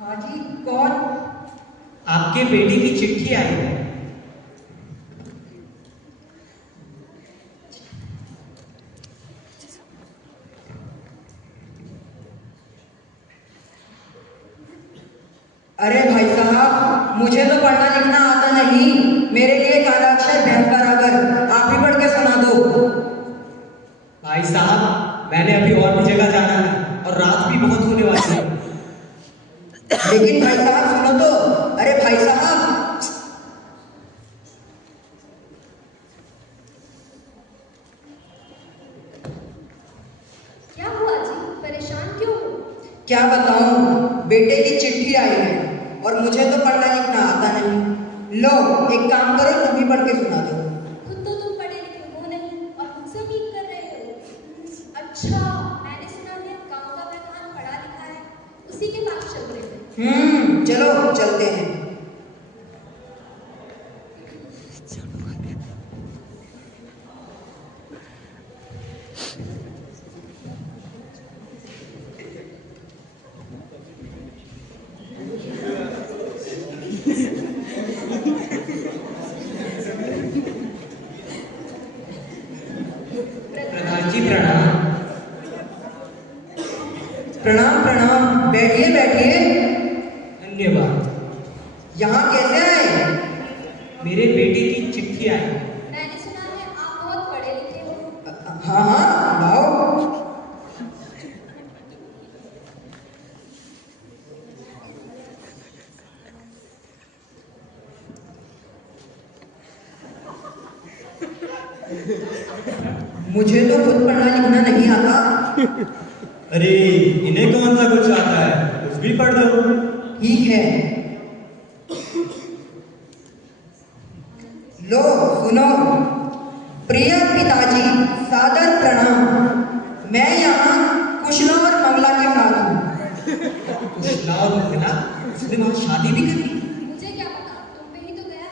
हाँ जी, कौन? आपके बेटे की चिट्ठी आई है। अरे भाई साहब, मुझे तो पढ़ना लिखना आता नहीं। मेरे लिए कालाक्षर भैंस बराबर। आप ही पढ़ के सुना दो। भाई साहब, मैंने अभी और भी जगह जाना है और रात भी बहुत होने वाली है। लेकिन भाई साहब सुनो तो। अरे भाई साहब, क्या हुआ जी? परेशान क्यों हो? क्या बताऊं, बेटे की चिट्ठी आई है और मुझे तो पढ़ना लिखना आता नहीं। लो, एक काम करो, तुम ही पढ़ के सुना दो। खुद तो तुम पढ़े लिखे हो नहीं और मुझसे उम्मीद कर रहे हो। अच्छा, मैंने सुना है गांव का प्रधान पढ़ा लिखा है, उसी के पास चल रहे थे। चलो चलते हैं। प्रधान जी प्रणाम। प्रणाम प्रणाम, बैठिए बैठिए। धन्यवाद। यहाँ कैसे आए? मेरे बेटे की चिट्ठी आई है। मैंने सुना है आप बहुत पढ़े लिखे हो। हाँ हाँ, लाओ। मुझे तो खुद पढ़ना लिखना नहीं आता। अरे इन्हें कौन सा कुछ आता है, कुछ भी पढ़ दो। ठीक है, लो सुनो। प्रिय पिताजी, सादर प्रणाम। मैं यहाँ कुशला और मंगला के साथ हूँ। कुशला और मंगला? उसने वहां शादी भी कर ली? मुझे क्या पता, तुम पे ही तो गया।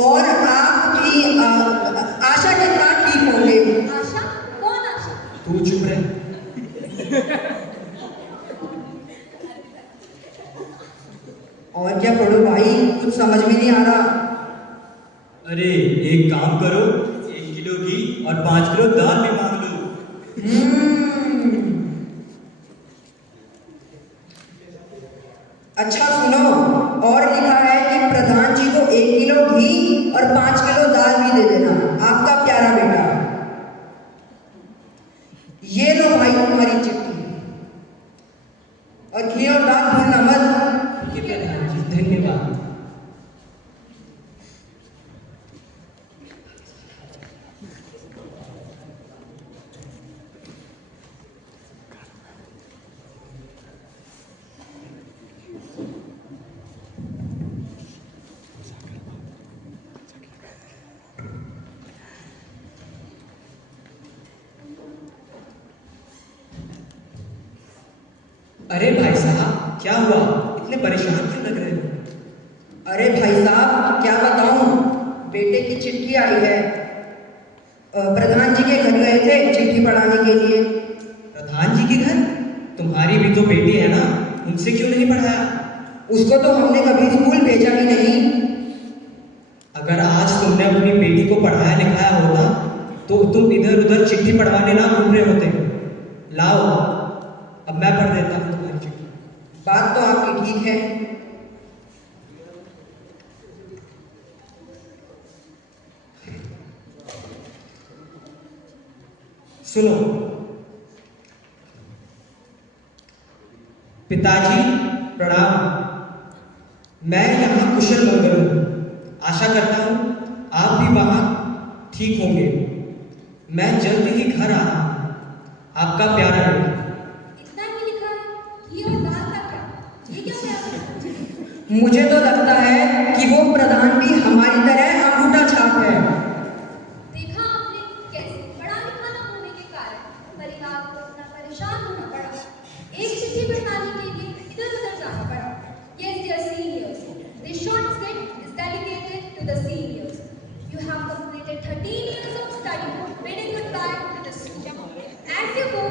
और आपकी आशा के साथ ठीक होंगे। आशा? कौन आशा? तू चुप रहे। और क्या पढ़ो भाई, कुछ समझ में नहीं आ रहा। अरे एक काम करो, 1 किलो घी और 5 किलो दाल भी मांग लो। अच्छा सुनो, और लिखा है कि प्रधान जी को 1 किलो घी और 5 किलो दाल भी दे देना। आपका प्यारा बेटा। ये लो भाई तुम्हारी चिट्ठी। और घी और दाल भूलना मत। ठीक है प्रधान जी, धन्यवाद। अरे भाई साहब, क्या हुआ? इतने परेशान क्यों लग रहे हो? अरे भाई साहब, क्या बताऊं, बेटे की चिट्ठी आई है। प्रधान जी के घर गए थे चिट्ठी पढ़ाने के लिए। प्रधान जी के घर? तुम्हारी भी तो बेटी है ना, उनसे क्यों नहीं पढ़ाया? उसको तो हमने कभी स्कूल भेजा ही नहीं। अगर आज तुमने अपनी बेटी को पढ़ाया लिखाया होता तो तुम इधर उधर चिट्ठी पढ़वाने ना घूम रहे होते। लाओ, अब मैं पढ़ देता हूँ तुम्हारी चिट्ठी। बात तो आपकी ठीक है। सुनो। पिताजी प्रणाम। मैं यहाँ कुशल मंगल हूँ। आशा करता हूँ आप भी वहाँ ठीक होंगे। मैं जल्द ही घर आ रहा हूँ। आपका प्यारा बेटा। इतना ही लिखा है, घी और दाल का क्या? ये क्या है? मुझे तो लगता है कि वो प्रधान भी हमारी तरह अंगूठा छाप है। देखा आपने कैसे पढ़ा लिखा न होने के कारण परिवार को इतना परेशान होना पड़ा। एक चिट्ठी बनाने के लिए इधर उधर जाना पड़ा। Yes, dear seniors, this short skit is dedicated to the seniors. You have completed 13 years of study, bidding goodbye to the school. As you go,